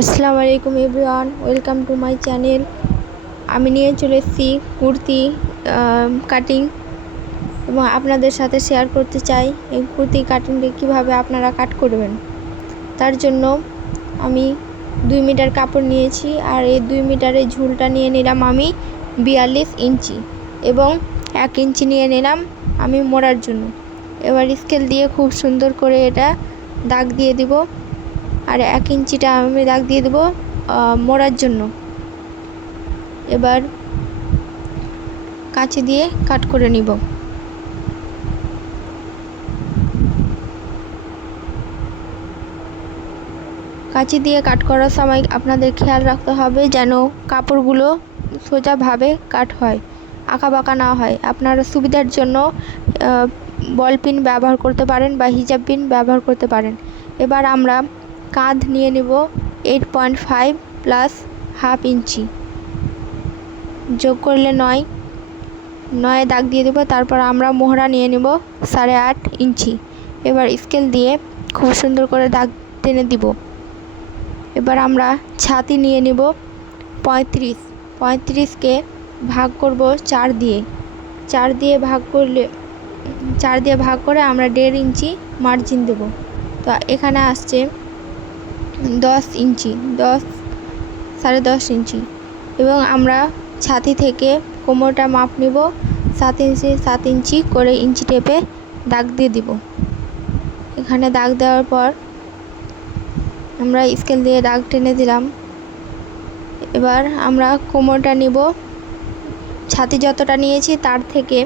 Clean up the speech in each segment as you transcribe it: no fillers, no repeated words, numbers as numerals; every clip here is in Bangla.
আসসালামু আলাইকুম everyone, welcome to my channel. আমি নিয়ে চলে এসেছি কুর্তি কাটিং এবং আপনাদের সাথে শেয়ার করতে চাই এই কুর্তি কাটিংটা কীভাবে আপনারা কাট করবেন। তার জন্য আমি 2 মিটার কাপড় নিয়েছি, আর এই 2 মিটারের ঝুলটা নিয়ে নিলাম আমি 42 ইঞ্চি এবং 1 ইঞ্চি নিয়ে নিলাম আমি মোড়ার জন্য। এবার স্কেল দিয়ে খুব সুন্দর করে এটা দাগ দিয়ে দিব, আর 1 ইঞ্চিটা আমি দাগ দিয়ে দেবো মোড়ার জন্য। এবার কাঁচি দিয়ে কাট করে নিব। কাঁচি দিয়ে কাট করার সময় আপনাদের খেয়াল রাখতে হবে যেন কাপড়গুলো সোজাভাবে কাট হয়, আঁকা বাঁকা না হয়। আপনারা সুবিধার জন্য বল পিন ব্যবহার করতে পারেন বা হিজাব পিন ব্যবহার করতে পারেন। এবার আমরা কাঁধ নিয়ে নেব 8.5 প্লাস হাফ ইঞ্চি, যোগ করলে 9 দাগ দিয়ে দেবো। তারপর আমরা মোহরা নিয়ে নেব 8.5 ইঞ্চি। এবার স্কেল দিয়ে খুব সুন্দর করে দাগ টেনে দিব। এবার আমরা ছাতি নিয়ে নেব 35কে ভাগ করব 4 দিয়ে। 4 দিয়ে ভাগ করে আমরা 1.5 ইঞ্চি মার্জিন দেব। তো এখানে আসছে 10 ইঞ্চি, 10.5 ইঞ্চি। এবং আমরা ছাতি থেকে কোমরটা মাপ নেব 7 ইঞ্চি করে ইঞ্চি টেপে দাগ দিয়ে দিব। এখানে দাগ দেওয়ার পর আমরা স্কেল দিয়ে দাগ টেনে দিলাম। এবার আমরা কোমরটা নিব, ছাতি যতটা নিয়েছি তার থেকে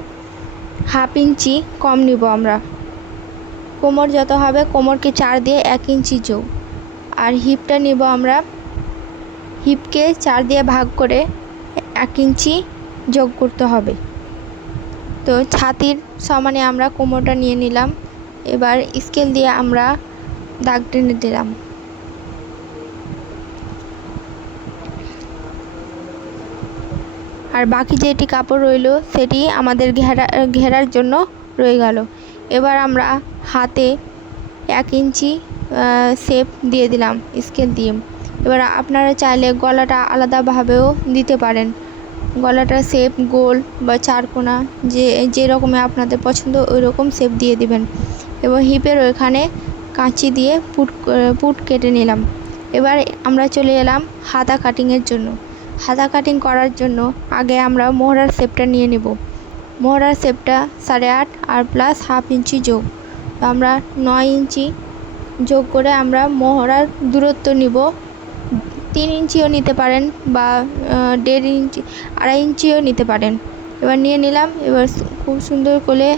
হাফ ইঞ্চি কম নিব। আমরা কোমর যত হবে কোমরকে 4 দিয়ে 1 ইঞ্চি যোগ, আর হিপটা নিব আমরা হিপকে 4 দিয়ে ভাগ করে 1 ইঞ্চি যোগ করতে হবে। তো ছাতির সমানে আমরা কোমরটা নিয়ে নিলাম। এবার স্কেল দিয়ে আমরা দাগ টেনে দিলাম। আর বাকি যেটি কাপড় রইল সেটি আমাদের ঘেরার জন্য রয়ে গেল। এবার আমরা হাতে 1 ইঞ্চি শেপ দিয়ে দিলাম স্কেল দিয়ে। এবার আপনারা চাইলে গলাটা আলাদাভাবেও দিতে পারেন। গলাটা শেপ গোল বা চারকোনা যে রকমের আপনাদের পছন্দ ওই রকম শেপ দিয়ে দিবেন। এবং হিপের ওইখানে কাঁচি দিয়ে পুট কেটে নিলাম। এবার আমরা চলে এলাম হাতা কাটিংয়ের জন্য। হাতা কাটিং করার জন্য আগে আমরা মোহরার শেপটা নিয়ে নেব। মোহরার শেপটা 8.5 আর প্লাস হাফ ইঞ্চি যোগ। তো আমরা 9 ইঞ্চি যোগ করে আমরা মোহরার দূরত্ব নিব। 3 ইঞ্চিও নিতে পারেন বা 1.5 ইঞ্চি 2.5 ইঞ্চিও নিতে পারেন। এবার নিয়ে নিলাম। এবার খুব সুন্দর করে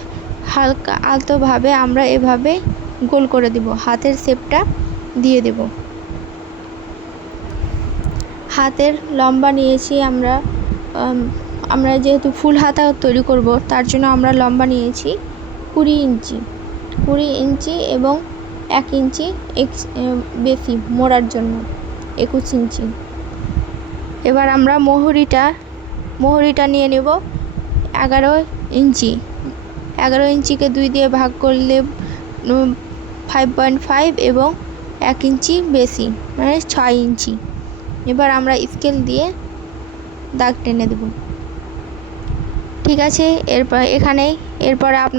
হালকা আলতোভাবে আমরা এভাবে গোল করে দিব, হাতের শেপটা দিয়ে দেব। হাতের লম্বা নিয়েছি আমরা যেহেতু ফুল হাতা তৈরি করব তার জন্য আমরা লম্বা নিয়েছি 20 ইঞ্চি এবং 1 ইঞ্চি বেশি মোড়ার জন্য 21 ইঞ্চি। এবার আমরা মোহরিটা নিয়ে নেব 11 ইঞ্চি। 11 ইঞ্চিকে 2 দিয়ে ভাগ করলে 5.5 এবং 1 ইঞ্চি বেশি মানে 6 ইঞ্চি। এবার আমরা স্কেল দিয়ে দাগ টেনে দেব। ঠিক আছে, এরপরে আপনার